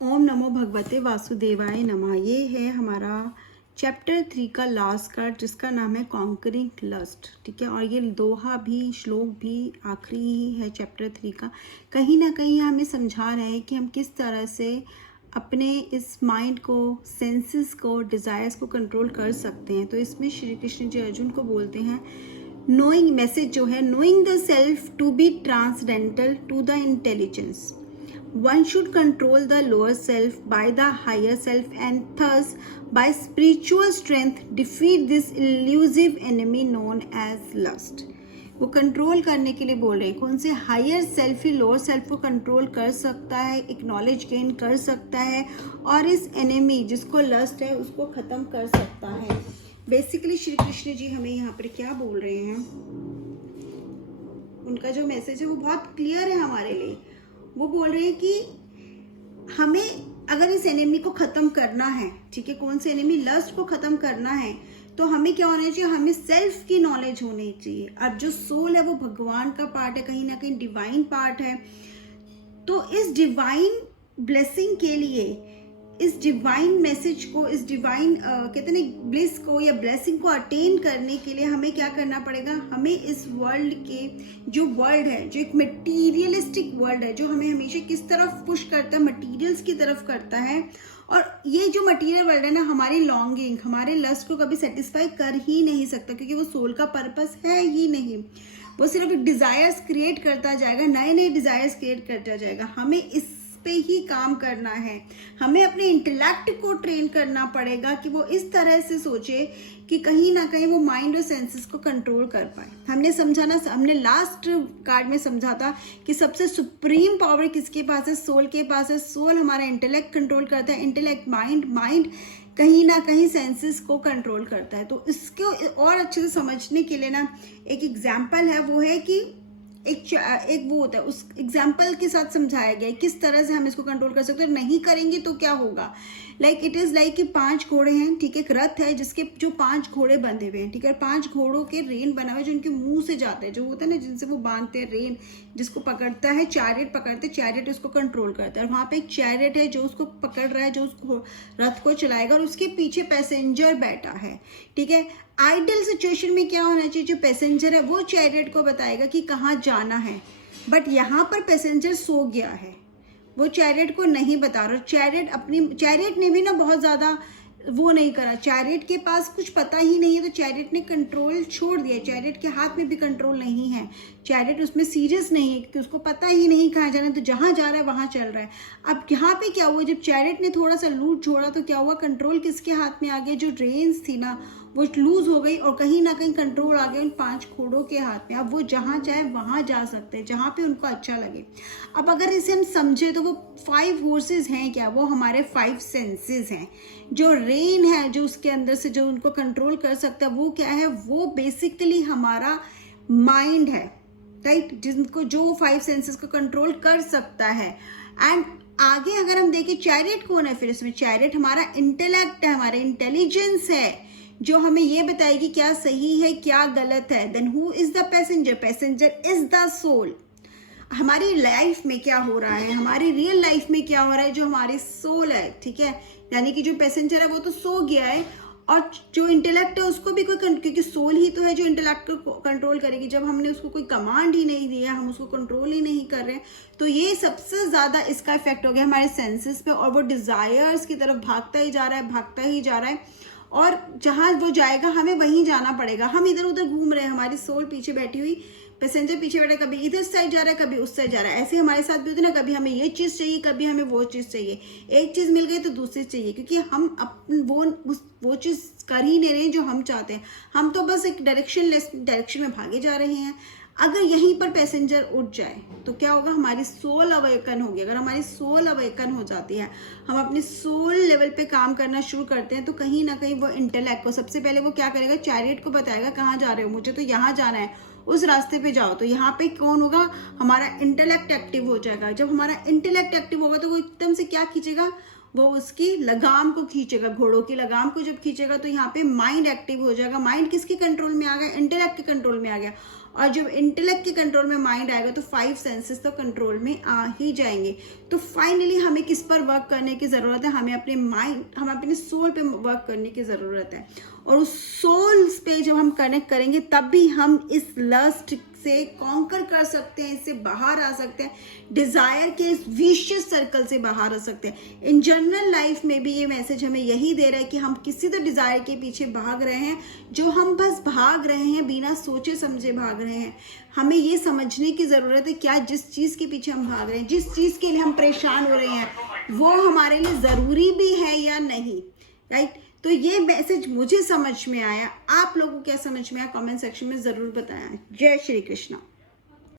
ओम नमो भगवते वासुदेवाय नमः। ये है हमारा चैप्टर 3 का लास्ट कार्ड जिसका नाम है कॉन्करिंग लस्ट। ठीक है, और ये दोहा भी श्लोक भी आखिरी ही है चैप्टर 3 का। कहीं ना कहीं हमें समझा रहे हैं कि हम किस तरह से अपने इस माइंड को, सेंसेस को, डिज़ायर्स को कंट्रोल कर सकते हैं। तो इसमें श्री कृष्ण जी अर्जुन को बोलते हैं नोइंग, मैसेज जो है knowing the self to be transcendental to the intelligence, one should control the lower self by the higher self and thus by spiritual strength defeat this elusive enemy known as lust। वो control करने के लिए बोल रहे हैं कौन से higher self ही lower self को कंट्रोल कर सकता है, एक नॉलेज गेन कर सकता है और इस एनिमी जिसको लस्ट है उसको ख़त्म कर सकता है। बेसिकली श्री कृष्ण जी हमें यहाँ पर क्या बोल रहे हैं, उनका जो मैसेज है वो बहुत क्लियर है हमारे लिए। वो बोल रहे हैं कि हमें अगर इस एनिमी को ख़त्म करना है, ठीक है, कौन से एनिमी, लस्ट को ख़त्म करना है, तो हमें क्या होना चाहिए, हमें सेल्फ की नॉलेज होनी चाहिए। अब जो सोल है वो भगवान का पार्ट है, कहीं ना कहीं डिवाइन पार्ट है। तो इस डिवाइन ब्लेसिंग के लिए, इस डिवाइन मैसेज को, इस डिवाइन कहते हैं ब्लिस को या ब्लेसिंग को अटेन करने के लिए हमें क्या करना पड़ेगा, हमें इस वर्ल्ड के जो वर्ल्ड है, जो एक मटीरियलिस्टिक वर्ल्ड है, जो हमें हमेशा किस तरफ पुश करता है, मटीरियल्स की तरफ करता है। और ये जो मटीरियल वर्ल्ड है ना, हमारी लॉन्गिंग, हमारे लस्ट को कभी सेटिस्फाई कर ही नहीं सकता, क्योंकि वो सोल का पर्पस है ही नहीं। वो सिर्फ डिजायर्स क्रिएट करता जाएगा, नए नए डिजायर्स क्रिएट करता जाएगा। हमें इस पे ही काम करना है। हमें अपने इंटेलेक्ट को ट्रेन करना पड़ेगा कि वो इस तरह से सोचे कि कहीं ना कहीं वो माइंड और सेंसेस को कंट्रोल कर पाए। हमने लास्ट कार्ड में समझा था कि सबसे सुप्रीम पावर किसके पास है, सोल के पास है। सोल हमारा इंटेलेक्ट कंट्रोल करता है, इंटेलेक्ट माइंड कहीं ना कहीं सेंसेस को कंट्रोल करता है। तो इसको और अच्छे से समझने के लिए ना एक एग्जाम्पल है, वो है कि एक वो होता है, उस एग्जाम्पल के साथ समझाया गया है किस तरह से हम इसको कंट्रोल कर सकते हैं। नहीं करेंगे तो क्या होगा, लाइक इट इज लाइक कि 5 घोड़े हैं, ठीक है, एक रथ है जिसके जो 5 घोड़े बंधे हुए हैं, ठीक है, 5 घोड़ों के रेन बना हुआ है जो उनके मुंह से जाते हैं, जो होता है ना जिनसे वो बांधते हैं रेन, जिसको पकड़ता है चैरियट, पकड़ते चैरियट उसको कंट्रोल करता है। वहां पे एक चैरियट है जो उसको पकड़ रहा है, जो उसको रथ को चलाएगा, और उसके पीछे पैसेंजर बैठा है। ठीक है, आइडियल सिचुएशन में क्या होना चाहिए, जो पैसेंजर है वो चैरियट को बताएगा कि कहाँ जाना है, बट यहाँ पर पैसेंजर सो गया है, वो चैरियट को नहीं बता रहा। चैरियट ने भी ना बहुत ज़्यादा वो नहीं करा, चैरियट के पास कुछ पता ही नहीं है, तो चैरियट ने कंट्रोल छोड़ दिया। चैरियट के हाथ में भी कंट्रोल नहीं है, चैरियट उसमें सीरियस नहीं है क्योंकि उसको पता ही नहीं कहाँ जाना है, तो जहाँ जा रहा है वहाँ चल रहा है। अब यहाँ पे क्या हुआ, जब चैरियट ने थोड़ा सा लूज छोड़ा तो क्या हुआ, कंट्रोल किसके हाथ में आ गया, जो रेंस थी ना वो लूज हो गई और कहीं ना कहीं कंट्रोल आ गया उन 5 घोड़ों के हाथ में। अब वो जहाँ चाहे वहाँ जा सकते हैं, जहाँ पे उनको अच्छा लगे। अब अगर इसे हम समझे तो वो 5 फोर्सेस हैं क्या, वो हमारे 5 सेंसेस हैं। जो रेन है, जो उसके अंदर से जो उनको कंट्रोल कर सकता है, वो क्या है, वो बेसिकली हमारा माइंड है, राइट, जिनको जो 5 सेंसेस को कंट्रोल कर सकता है। एंड आगे अगर हम देखें चैरियट कौन है, फिर इसमें चैरियट हमारा इंटेलेक्ट है, हमारा इंटेलिजेंस है, जो हमें ये बताएगी क्या सही है क्या गलत है। Then who is the passenger, passenger is the soul. हमारी लाइफ में क्या हो रहा है, हमारी रियल लाइफ में क्या हो रहा है, जो हमारी सोल है, ठीक है, यानी कि जो पैसेंजर है वो तो सो गया है, और जो इंटेलेक्ट है उसको भी कोई, क्योंकि सोल ही तो है जो इंटेलेक्ट को कंट्रोल करेगी। जब हमने उसको कोई कमांड ही नहीं दिया, हम उसको कंट्रोल ही नहीं कर रहे, तो ये सबसे ज़्यादा इसका इफेक्ट हो गया हमारे सेंसेस पे, और वो डिज़ायर्स की तरफ भागता ही जा रहा है, और जहाँ वो जाएगा हमें वहीं जाना पड़ेगा। हम इधर उधर घूम रहे हैं, हमारी सोल पीछे बैठी हुई, पैसेंजर पीछे बैठा, कभी इधर साइड जा रहा है, कभी उस साइड जा रहा है। ऐसे हमारे साथ भी होती है ना, कभी हमें ये चीज़ चाहिए, कभी हमें वो चीज़ चाहिए, एक चीज़ मिल गई तो दूसरी चाहिए, क्योंकि हम वो चीज़ कर ही नहीं रहे हैं जो हम चाहते हैं। हम तो बस एक डायरेक्शन में भागे जा रहे हैं। अगर यहीं पर पैसेंजर उठ जाए तो क्या होगा, हमारी सोल अवेकन होगी। अगर हमारी सोल अवेकन हो जाती है, हम अपनी सोल लेवल पे काम करना शुरू करते हैं, तो कहीं ना कहीं वो इंटेलेक्ट को सबसे पहले वो क्या करेगा, चैरियट को बताएगा कहाँ जा रहे हो, मुझे तो यहाँ जाना है, उस रास्ते पे जाओ। तो यहाँ पे कौन होगा, हमारा इंटेलेक्ट एक्टिव हो जाएगा। जब हमारा इंटेलेक्ट एक्टिव होगा तो वो एकदम से क्या खींचेगा, वो उसकी लगाम को खींचेगा, घोड़ों की लगाम को जब खींचेगा तो यहाँ पे माइंड एक्टिव हो जाएगा। माइंड किसके कंट्रोल में आ गया, इंटेलेक्ट के कंट्रोल में आ गया। और जब इंटेलेक्ट के कंट्रोल में माइंड आएगा तो 5 सेंसेस तो कंट्रोल में आ ही जाएंगे। तो फाइनली हमें किस पर वर्क करने की ज़रूरत है? हमें अपने माइंड, हमें अपने सोल पे वर्क करने की ज़रूरत है। और उस सोल पे जब हम कनेक्ट करेंगे तब भी हम इस लस्ट से कॉन्कर कर सकते हैं, इससे बाहर आ सकते हैं, डिजायर के इस विशियस सर्कल से बाहर आ सकते हैं। इन जनरल लाइफ में भी ये मैसेज हमें यही दे रहा है कि हम किसी तो डिजायर के पीछे भाग रहे हैं, जो हम बस भाग रहे हैं, बिना सोचे समझे भाग रहे हैं। हमें ये समझने की जरूरत है क्या जिस चीज के पीछे हम भाग रहे हैं, जिस चीज के लिए हम परेशान हो रहे हैं, वो हमारे लिए जरूरी भी है या नहीं, राइट? तो ये मैसेज मुझे समझ में आया, आप लोगों को क्या समझ में आया कमेंट सेक्शन में जरूर बताएं। जय श्री कृष्णा।